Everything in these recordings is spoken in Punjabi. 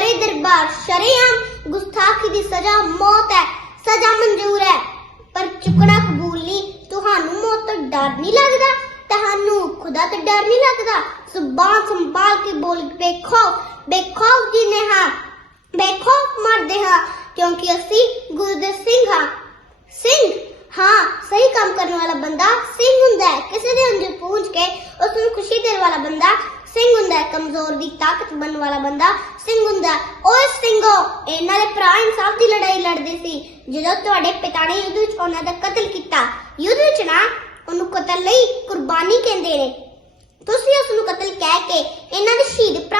ਪਰੇ ਦਰਬਾਰ, ਸ਼ਰੇਆਮ ਗੁਸਤਾਖੀ ਦੀ ਸਜ਼ਾ, ਮੌਤ ਹੈ, ਸਜ਼ਾ ਮਨਜ਼ੂਰ ਹੈ। ਪਰ ਚੁੱਕਣਾ ਕਬੂਲ ਨਹੀਂ, ਤੁਹਾਨੂੰ ਮੌਤ ਤੋਂ ਡਰ ਨਹੀਂ ਲੱਗਦਾ? ਤੁਹਾਨੂੰ ਖੁਦਾ ਤੋਂ ਡਰ ਨਹੀਂ ਲੱਗਦਾ? ਜ਼ੁਬਾਨ ਸੰਭਾਲ ਕੇ ਬੋਲ, ਵੇਖੋ ਵੇਖੋ ਜਿਨੇ ਹਾਂ ਵੇਖੋ ਮਰਦੇ ਹਾਂ, ਕਿਉਂਕਿ ਅਸੀਂ ਗੁਰਦੇ ਸਿੰਘ ਹਾਂ। ਸਿੰਘ, ਹਾਂ, ਸਹੀ ਕੰਮ ਕਰਨ ਵਾਲਾ ਬੰਦਾ ਸਿੰਘ ਹੁੰਦਾ ਹੈ। ਕਿਸੇ ਦੇ ਅੰਦਰ ਪਹੁੰਚ ਕੇ ਉਸ ਨੂੰ ਖੁਸ਼ੀ ਦੇਣ ਵਾਲਾ ਬੰਦਾ ਸਿੰਘ ਹੁੰਦਾ ਹੈ, ਕਮਜ਼ੋਰ ਦੀ ਤਾਕਤ ਬਣਨ ਵਾਲਾ ਬੰਦਾ ਸਿੰਘ ਹੁੰਦਾ ਓਏ ਸਿੰਘੋ, ਇਹਨਾਂ ਦੇ ਭਰਾ ਇਨਸਾਫ ਦੀ ਲੜਾਈ ਲੜਦੇ ਸੀ। ਜਦੋਂ ਤੁਹਾਡੇ ਪਿਤਾ ਨੇ ਯੁੱਧ ਵਿੱਚ ਉਹਨਾਂ ਦਾ ਕਤਲ ਕੀਤਾ, ਯੁੱਧ ਵਿੱਚ ਨਾ ਉਹਨੂੰ ਕਤਲ ਲਈ ਕੁਰਬਾਨੀ ਕਹਿੰਦੇ ਨੇ। ਤੁਸੀਂ ਉਸ ਨੂੰ ਕਤਲ ਕਹਿ ਕੇ ਇਹਨਾਂ ਦੇ ਸ਼ਹੀਦ ਭਰਾਵਾਂ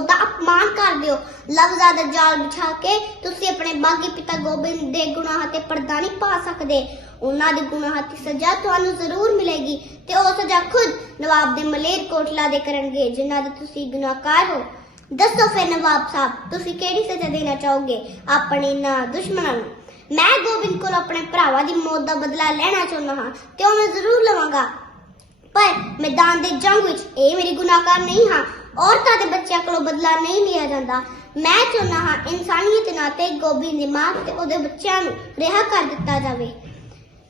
ਦੀ ਦਾ ਅਪਮਾਨ ਕਰਦੇ ਹੋ ਲਫ਼ਜ਼ਾਂ ਦਾ ਜਾਲ ਵਿਛਾ ਕੇ ਤੁਸੀਂ ਆਪਣੇ ਬਾਗੀ ਪਿਤਾ ਗੋਬਿੰਦ ਦੇ ਗੁਨਾਹਾਂ ਤੇ ਪਰਦਾ ਨਹੀਂ ਪਾ ਸਕਦੇ। ਉਹਨਾਂ ਦੇ ਗੁਨਾਹਾਂ ਦੀ ਸਜ਼ਾ ਤੁਹਾਨੂੰ ਜ਼ਰੂਰ ਮਿਲੇਗੀ ਤੇ ਉਹ ਸਜ਼ਾ ਖੁਦ ਨਵਾਬ ਦੇ ਮਲੇਰ ਕੋਟਲਾ ਦੇ ਕਰਨਗੇ, ਜਿਨ੍ਹਾਂ ਦੇ ਤੁਸੀਂ ਗੁਨਾਹਕਾਰ ਹੋ। ਦੱਸੋ ਫਿਰ ਨਵਾਬ ਸਾਹਿਬ, ਤੁਸੀਂ ਕਿਹੜੀ ਸਜ਼ਾ ਦੇਣਾ ਚਾਹੋਗੇ ਆਪਣੇ ਇਹਨਾਂ ਦੁਸ਼ਮਣਾਂ ਨੂੰ? ਮੈਂ ਗੋਬਿੰਦ ਕੋਲ ਆਪਣੇ ਭਰਾਵਾਂ ਦੀ ਮੌਤ ਦਾ ਬਦਲਾ ਲੈਣਾ ਚਾਹੁੰਦਾ ਹਾਂ ਤੇ ਉਹ ਮੈਂ ਜ਼ਰੂਰ ਲਵਾਂਗਾ। ਪਰ ਮੈਦਾਨ ਦੇ ਜੰਗ ਵਿੱਚ ਇਹ ਮੇਰੀ ਗੁਨਾਹਗਾਰ ਨਹੀਂ ਹਾਂ। ਔਰਤਾਂ ਦੇ ਬੱਚਿਆਂ ਕੋਲੋਂ ਬਦਲਾ ਨਹੀਂ ਲਿਆ ਜਾਂਦਾ। ਮੈਂ ਚਾਹੁੰਦਾ ਹਾਂ ਇਨਸਾਨੀਅਤ ਨਾਤੇ ਗੋਬਿੰਦ ਦੀ ਮਾਂ ਤੇ ਉਹਦੇ ਬੱਚਿਆਂ ਨੂੰ ਰਿਹਾ ਕਰ ਦਿੱਤਾ ਜਾਵੇ।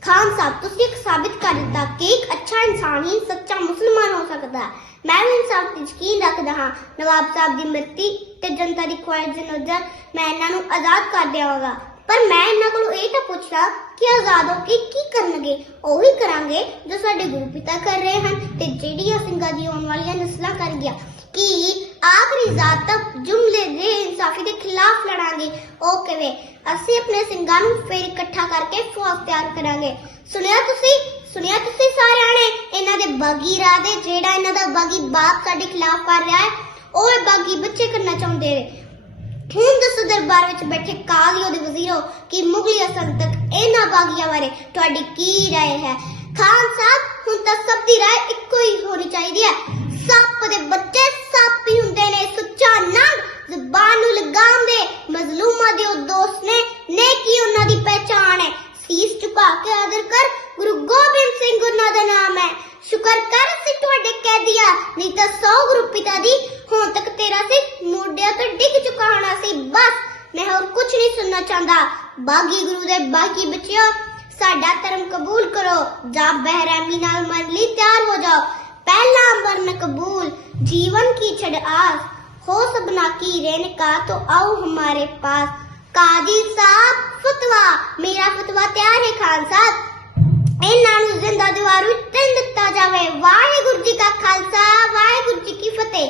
ਖਾਨ ਸਾਹਿਬ, ਤੁਸੀਂ ਇੱਕ ਸਾਬਿਤ ਕਰ ਦਿੱਤਾ ਕਿ ਇੱਕ ਅੱਛਾ ਇਨਸਾਨ ਹੀ ਸੱਚਾ ਮੁਸਲਮਾਨ ਹੋ ਸਕਦਾ ਮੈਂ ਵੀ ਇਨਸਾਫ ਤੇ ਯਕੀਨ ਰੱਖਦਾ ਹਾਂ। ਨਵਾਬ ਸਾਹਿਬ ਦੀ ਮਰਜ਼ੀ ਤੇ ਜਨਤਾ ਦੀ ਖੁਆਇਸ਼ ਦੇ ਨਜ਼ਰ ਮੈਂ ਇਹਨਾਂ ਨੂੰ ਆਜ਼ਾਦ ਕਰ ਦੇਵਾਂਗਾ ਪਰ ਮੈਂ ਇਹਨਾਂ ਕੋਲੋਂ ਇਹ ਤਾਂ ਪੁੱਛਦਾ ਕਿ ਆਜ਼ਾਦ ਹੋ ਕੇ ਕੀ ਕਰਨਗੇ? ਉਹੀ ਕਰਾਂਗੇ ਜੋ ਸਾਡੇ ਗੁਰੂ ਪਿਤਾ ਕਰ ਰਹੇ ਹਨ ਤੇ ਜਿਹੜੀਆਂ ਸਿੰਘਾਂ ਦੀ ਆਉਣ ਵਾਲੀਆਂ ਨਸਲਾਂ ਕਰ ਗਿਆ ਕਿ ਆਖਰੀ ਜ਼ਾਤ ਤੱਕ ਜੁਮਲੇ ਦੇ ਇਨਸਾਫੀ ਦੇ ਖਿਲਾਫ ਲੜਾਂਗੇ ਉਹ ਕਿਵੇਂ ਅਸੀਂ ਆਪਣੇ ਸਿੰਘਾਂ ਨੂੰ ਫੇਰ ਇਕੱਠਾ ਕਰਕੇ ਫੌਜ ਤਿਆਰ ਕਰਾਂਗੇ ਸੁਣਿਆ ਤੁਸੀਂ ਸੁਣਿਆ ਤੁਸੀਂ ਸਾਰਿਆਂ ਨੇ ਇਹਨਾਂ ਦੇ ਬਾਗੀ ਇਰਾਦੇ ਜਿਹੜਾ ਇਹਨਾਂ ਦਾ ਬਾਗੀ ਬਾਪ ਸਾਡੇ ਖਿਲਾਫ ਕਰ ਰਿਹਾ ਹੈ ਉਹ ਇਹ ਬਾਗੀ ਬੱਚੇ ਕਰਨਾ ਚਾਹੁੰਦੇ ਨੇ ਹੁਣ ਦੱਸੋ ਦਰਬਾਰ ਵਿੱਚ ਬੈਠੇ ਕਾਜ਼ੀਓ ਦੇ ਵਜ਼ੀਰੋ ਕਿ ਮੁਗਲੀ ਸੰਤਕ ਇਹਨਾਂ ਬਾਗੀਆਂ ਬਾਰੇ ਤੁਹਾਡੀ ਕੀ رائے ਹੈ ਖਾਨ ਸਾਹਿਬ ਹੁਣ ਤਾਂ ਸਭ ਦੀ رائے ਇੱਕੋ ਹੀ ਹੋਣੀ ਚਾਹੀਦੀ ਹੈ ਸੱਪ ਦੇ ਬੱਚੇ ਸੱਪ ਹੀ ਹੁੰਦੇ ਨੇ, ਸੁੱਚਾ ਨੰਗ ਜ਼ਬਾਨ ਨੂੰ ਲਗਾਮ ਦੇ ਮਜ਼ਲੂਮਾਂ ਦੇ ਉਹ ਦੋਸਤ ਨੇ, ਨੇਕੀ ਉਹਨਾਂ ਦੀ ਪਹਿਚਾਣ ਹੈ। ਸੀਸ ਝੁਕਾ ਕੇ ਆਦਰ ਕਰ, ਗੁਰੂ ਗੋਬਿੰਦ ਸਿੰਘ ਉਹਨਾਂ ਦਾ ਨਾਮ ਹੈ। ਸ਼ੁਕਰ ਕਰ ਸੀ ਤੁਹਾਡੇ ਕੈਦੀਆਂ, ਨਹੀਂ ਤਾਂ 100 ਗੁਰੂ ਪਿਤਾ ਦੀ, ਹੁਣ ਤੱਕ ਤੇਰਾ ਸੀ, ਮੋਢਿਆਂ ਤੋਂ ਡਿੱਗ ਚੁੱਕਾ ਹੋਣਾ ਸੀ, ਬਸ। ਮੈਂ ਹੋਰ ਕੁਝ ਨਹੀਂ ਸੁਣਨਾ ਚਾਹੁੰਦਾ। ਬਾਗੀ ਗੁਰੂ ਦੇ ਬਾਕੀ ਬੱਚਿਓ, ਸਾਡਾ ਧਰਮ ਕਬੂਲ ਕਰੋ, ਜਾਂ ਬਹਿਰਾਮੀ ਨਾਲ ਮਰਨ ਲਈ ਤਿਆਰ ਹੋ ਜਾਓ। पहला मरण कबूल जीवन की छड़ आस हो सबना की रेन का तो आओ हमारे पास काजी साहब फतवा मेरा फतवा तैयार है खान साहब ਇਹਨਾਂ ਨੂੰ ਜ਼ਿੰਦਾ ਦੀਵਾਰ ਵਿੱਚ ਤੰਨ ਦਿੱਤਾ ਜਾਵੇ ਵਾਹਿਗੁਰੂ ਜੀ ਕਾ ਖਾਲਸਾ ਵਾਹਿਗੁਰੂ ਜੀ ਕੀ ਫਤਿਹ